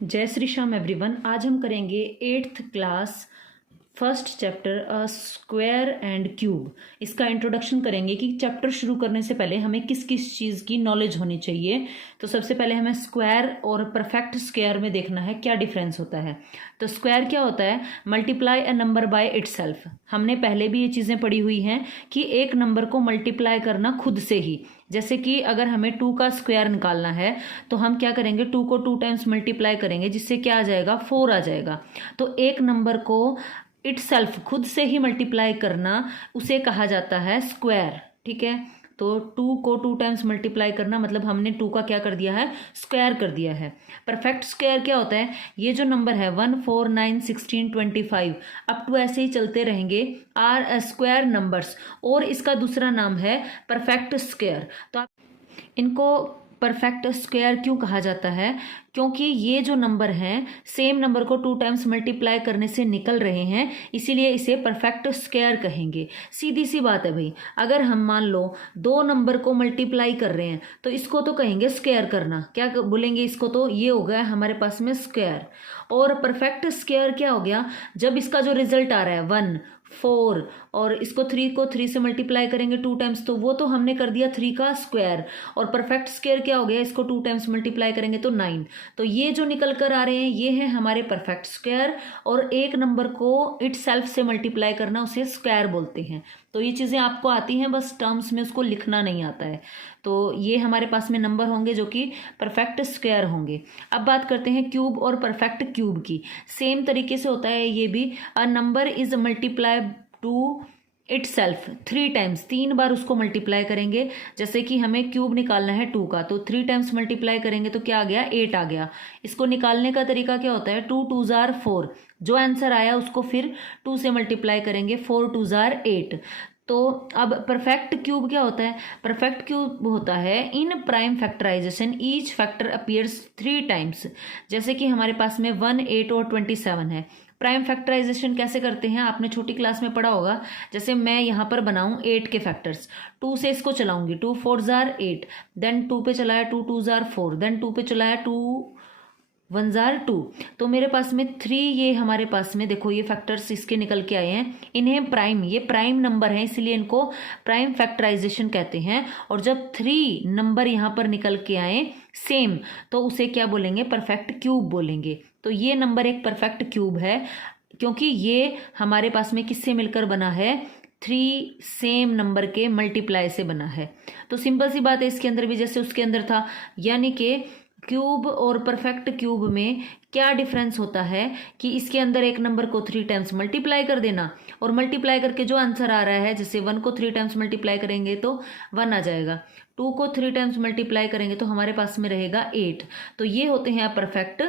जय श्री श्याम एवरीवन। आज हम करेंगे 8th class first chapter square and cube. इसका इंट्रोडक्शन करेंगे कि चैप्टर शुरू करने से पहले हमें किस किस चीज़ की नॉलेज होनी चाहिए। तो सबसे पहले हमें स्क्वायर और परफेक्ट स्क्वायर में देखना है क्या डिफरेंस होता है। तो स्क्वायर क्या होता है? Multiply a number by itself. हमने पहले भी ये चीज़ें पढ़ी हुई हैं कि एक नंबर को मल्टीप्लाई करना खुद से ही। जैसे कि अगर हमें 2 का स्क्वायर निकालना है तो हम क्या करेंगे, 2 को 2 टाइम्स मल्टीप्लाई करेंगे जिससे क्या आ जाएगा, 4 आ जाएगा। तो एक नंबर को इटसेल्फ खुद से ही मल्टीप्लाई करना उसे कहा जाता है स्क्वायर। ठीक है, तो 2 को 2 टाइम्स मल्टीप्लाई करना मतलब हमने 2 का क्या कर दिया है, स्क्वायर कर दिया है। परफेक्ट स्क्वायर क्या होता है? ये जो नंबर है 1, 4, 9, 16, 25 अप टू ऐसे ही चलते रहेंगे, आर स्क्वायर नंबर्स, और इसका दूसरा नाम है परफेक्ट स्क्वायर। तो आप इनको परफेक्ट स्क्वायर क्यों कहा जाता है? क्योंकि ये जो नंबर हैं सेम नंबर को 2 टाइम्स मल्टीप्लाई करने से निकल रहे हैं, इसीलिए इसे परफेक्ट स्क्वायर कहेंगे। सीधी सी बात है भाई, अगर हम मान लो 2 नंबर को मल्टीप्लाई कर रहे हैं तो इसको तो कहेंगे स्क्वायर करना। क्या बोलेंगे इसको? तो ये हो गया हमारे पास में स्क्वायर। और परफेक्ट स्क्वायर क्या हो गया? जब इसका जो रिजल्ट आ रहा है 1, 4 और इसको 3 को 3 से मल्टीप्लाई करेंगे 2 टाइम्स, तो वो तो हमने कर दिया 3 का स्क्वायर। और परफेक्ट स्क्वायर क्या हो गया? इसको 2 टाइम्स मल्टीप्लाई करेंगे तो 9। तो ये जो निकल कर आ रहे हैं ये है हमारे परफेक्ट स्क्वायर। और एक नंबर को इटसेल्फ से मल्टीप्लाई करना उसे स्क्वायर बोलते हैं। तो ये चीज़ें आपको आती हैं, बस टर्म्स में उसको लिखना नहीं आता है। तो ये हमारे पास में नंबर होंगे जो कि परफेक्ट स्क्वायर होंगे। अब बात करते हैं क्यूब और परफेक्ट क्यूब की। सेम तरीके से होता है ये भी। A number is multiply two itself 3 times, 3 बार उसको मल्टीप्लाई करेंगे। जैसे कि हमें क्यूब निकालना है 2 का, तो 3 टाइम्स मल्टीप्लाई करेंगे तो क्या आ गया, 8 आ गया। इसको निकालने का तरीका क्या होता है? 2 2 जार 4, जो आंसर आया उसको फिर 2 से मल्टीप्लाई करेंगे, 4 2 जार 8। तो अब परफेक्ट क्यूब क्या होता है? परफेक्ट क्यूब होता है in prime factorization each factor appears 3 times. जैसे कि हमारे पास में 1, 8 और 27 है। प्राइम फैक्टराइजेशन कैसे करते हैं आपने छोटी क्लास में पढ़ा होगा। जैसे मैं यहाँ पर बनाऊँ 8 के फैक्टर्स, 2 से इसको चलाऊंगी, 2 4 जार 8, देन 2 पे चलाया 2 2 जार 4, देन 2 पे चलाया 2 1 जार 2। तो मेरे पास में 3, ये हमारे पास में देखो ये फैक्टर्स इसके निकल के आए हैं। इन्हें प्राइम, ये प्राइम नंबर है इसलिए इनको प्राइम फैक्टराइजेशन कहते हैं। और जब 3 नंबर यहाँ पर निकल के आए सेम, तो उसे क्या बोलेंगे, परफेक्ट क्यूब बोलेंगे। तो ये नंबर एक परफेक्ट क्यूब है क्योंकि ये हमारे पास में किससे मिलकर बना है, 3 सेम नंबर के मल्टीप्लाई से बना है। तो सिंपल सी बात है, इसके अंदर भी जैसे उसके अंदर था। यानी कि क्यूब और परफेक्ट क्यूब में क्या डिफरेंस होता है कि इसके अंदर एक नंबर को 3 टाइम्स मल्टीप्लाई कर देना, और मल्टीप्लाई करके जो आंसर आ रहा है, जैसे 1 को 3 टाइम्स मल्टीप्लाई करेंगे तो 1 आ जाएगा, 2 को 3 टाइम्स मल्टीप्लाई करेंगे तो हमारे पास में रहेगा 8। तो ये होते हैं परफेक्ट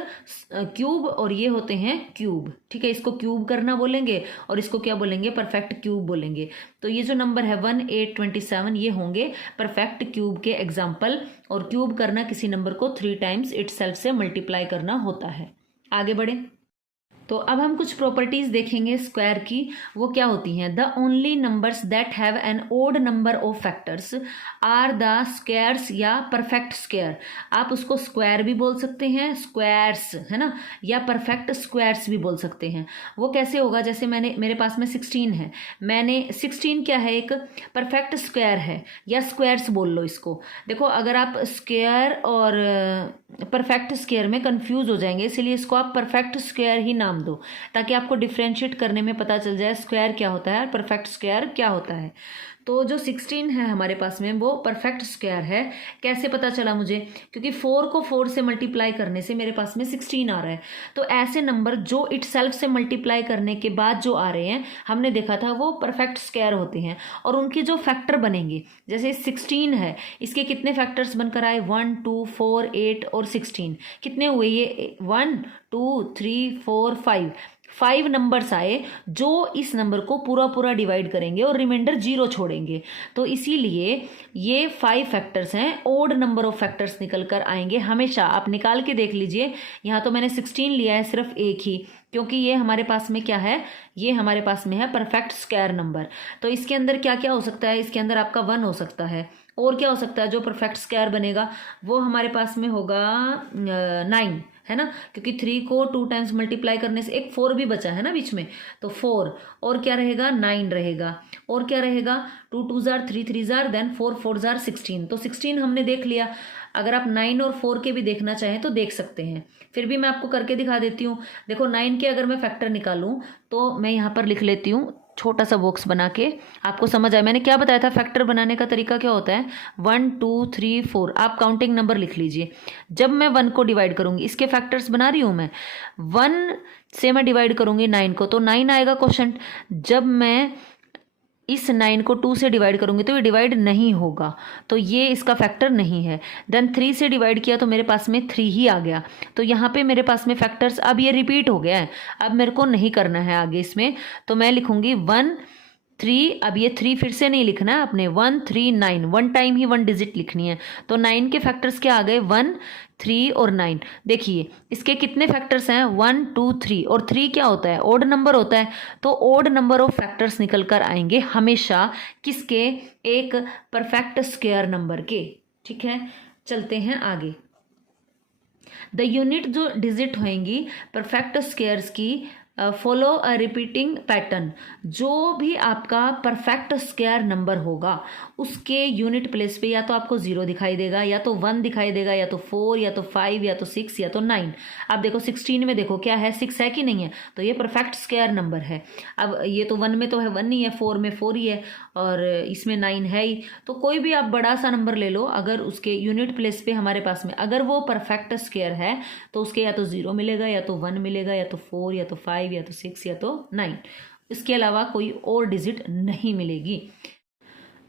क्यूब और ये होते हैं क्यूब। ठीक है, इसको क्यूब करना बोलेंगे और इसको क्या बोलेंगे, परफेक्ट क्यूब बोलेंगे। तो ये जो नंबर है 1, 8, 27 ये होंगे परफेक्ट क्यूब के एग्जाम्पल। और क्यूब करना किसी नंबर को 3 टाइम्स इटसेल्फ से मल्टीप्लाई करना होता है। आगे बढ़े तो अब हम कुछ प्रॉपर्टीज देखेंगे स्क्वायर की। वो क्या होती हैं? The only numbers that have an odd number of factors are the squares या परफेक्ट स्क्वायर। आप उसको स्क्वायर भी बोल सकते हैं, स्क्वायर्स है ना, या परफेक्ट स्क्वायर्स भी बोल सकते हैं। वो कैसे होगा? जैसे मेरे पास में 16 है, मैंने 16 क्या है, एक परफेक्ट स्क्वायर है, या स्क्वायर्स बोल लो इसको। देखो अगर आप स्क्वायर और परफेक्ट स्क्वायर में कंफ्यूज हो जाएंगे, इसीलिए इसको आप परफेक्ट स्क्वायर ही नाम दो, ताकि आपको डिफ्रेंशिएट करने में पता चल जाए स्क्वायर क्या होता है और परफेक्ट स्क्वायर क्या होता है। तो जो 16 है हमारे पास में वो परफेक्ट स्क्वायर है। कैसे पता चला मुझे? क्योंकि 4 को 4 से मल्टीप्लाई करने से मेरे पास में 16 आ रहा है। तो ऐसे नंबर जो इटसेल्फ से मल्टीप्लाई करने के बाद जो आ रहे हैं, हमने देखा था वो परफेक्ट स्क्वायर होते हैं। और उनके जो फैक्टर बनेंगे, जैसे 16 है, इसके कितने फैक्टर्स बनकर आए, 1, 2, 4, 8 और 16। कितने हुए ये? 1, 2, 3, 4, 5 नंबर्स आए जो इस नंबर को पूरा पूरा डिवाइड करेंगे और रिमाइंडर 0 छोड़ेंगे। तो इसीलिए ये 5 फैक्टर्स हैं, ओड नंबर ऑफ फैक्टर्स निकल कर आएंगे हमेशा। आप निकाल के देख लीजिए। यहाँ तो मैंने 16 लिया है सिर्फ एक ही, क्योंकि ये हमारे पास में क्या है, ये हमारे पास में है परफेक्ट स्क्वायर नंबर। तो इसके अंदर क्या क्या हो सकता है? इसके अंदर आपका 1 हो सकता है, और क्या हो सकता है जो परफेक्ट स्क्वायर बनेगा, वो हमारे पास में होगा 9, है ना, क्योंकि 3 को 2 टाइम्स मल्टीप्लाई करने से एक 4 भी बचा है ना बीच में, तो 4 और क्या रहेगा 9 रहेगा, और क्या रहेगा 2 2 जार 3 3 जार देन 4 4 जार 16, तो 16 हमने देख लिया। अगर आप 9 और 4 के भी देखना चाहें तो देख सकते हैं, फिर भी मैं आपको करके दिखा देती हूँ। देखो 9 के अगर मैं फैक्टर निकालूं तो मैं यहाँ पर लिख लेती हूँ छोटा सा बॉक्स बना के, आपको समझ आए मैंने क्या बताया था फैक्टर बनाने का तरीका क्या होता है। 1 2 3 4 आप काउंटिंग नंबर लिख लीजिए। जब मैं 1 को डिवाइड करूंगी, इसके फैक्टर्स बना रही हूं मैं, 1 से मैं डिवाइड करूंगी 9 को तो 9 आएगा क्वोशंट। जब मैं इस 9 को 2 से डिवाइड करूंगी तो ये डिवाइड नहीं होगा, तो ये इसका फैक्टर नहीं है। देन 3 से डिवाइड किया तो मेरे पास में 3 ही आ गया, तो यहाँ पे मेरे पास में फैक्टर्स अब ये रिपीट हो गया है, अब मेरे को नहीं करना है आगे इसमें, तो मैं लिखूंगी 1 3, अब ये 3 फिर से नहीं लिखना है अपने, 1 3 9 वन टाइम ही 1 डिजिट लिखनी है। तो 9 के फैक्टर्स क्या आ गए 1 3 और 9। देखिए इसके कितने फैक्टर्स हैं 1 2 3, और 3 क्या होता है ओड नंबर होता है, तो ओड नंबर ऑफ फैक्टर्स निकल कर आएंगे हमेशा किसके, एक परफेक्ट स्क्वायर नंबर के। ठीक है, चलते हैं आगे। द यूनिट जो डिजिट होंगी परफेक्ट स्क्वायर्स की फॉलो अ रिपीटिंग पैटर्न, जो भी आपका परफेक्ट स्क्वायर नंबर होगा उसके यूनिट प्लेस पे या तो आपको 0 दिखाई देगा, या तो 1 दिखाई देगा, या तो 4, या तो 5, या तो 6, या तो 9। अब देखो 16 में देखो क्या है 6 है कि नहीं है, तो ये परफेक्ट स्क्वायर नंबर है। अब ये तो 1 में तो है 1 नहीं है, 4 में 4 ही है, और इसमें 9 है ही, तो कोई भी आप बड़ा सा नंबर ले लो, अगर उसके यूनिट प्लेस पे हमारे पास में अगर वो परफेक्ट स्क्वायर है तो उसके या तो 0 मिलेगा, या तो 1 मिलेगा, या तो 4, या तो 5, या तो 6, या तो 9, इसके अलावा कोई और डिजिट नहीं मिलेगी।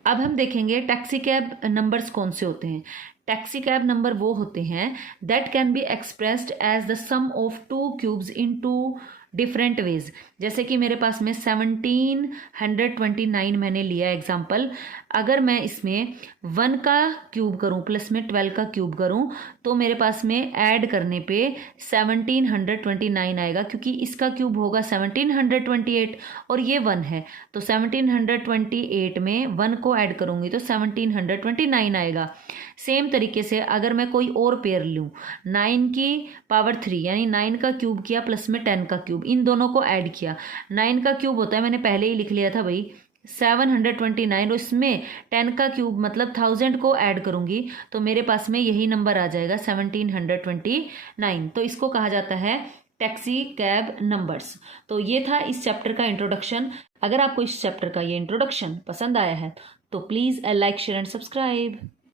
अब हम देखेंगे टैक्सी कैब नंबर्स कौन से होते हैं। टैक्सी कैब नंबर वो होते हैं that can be expressed as the sum of 2 cubes in 2 different ways. जैसे कि मेरे पास में 1729 मैंने लिया एग्जाम्पल, अगर मैं इसमें 1 का क्यूब करूं प्लस में 12 का क्यूब करूं तो मेरे पास में ऐड करने पे 1729 आएगा, क्योंकि इसका क्यूब होगा 1728 और ये 1 है, तो 1728 में 1 को ऐड करूंगी तो 1729 आएगा। सेम तरीके से अगर मैं कोई और पेयर लूँ 9 की पावर 3 यानी 9 का क्यूब किया प्लस में 10 का क्यूब, इन दोनों को ऐड किया, 9 का क्यूब होता है मैंने पहले ही लिख लिया था भाई 729, और इसमें 10 का क्यूब मतलब 1000 को ऐड करूंगी तो मेरे पास में यही नंबर आ जाएगा 1729। तो इसको कहा जाता है टैक्सी कैब नंबर्स। तो ये था इस चैप्टर का इंट्रोडक्शन। अगर आपको इस चैप्टर का ये इंट्रोडक्शन पसंद आया है तो please like share and subscribe.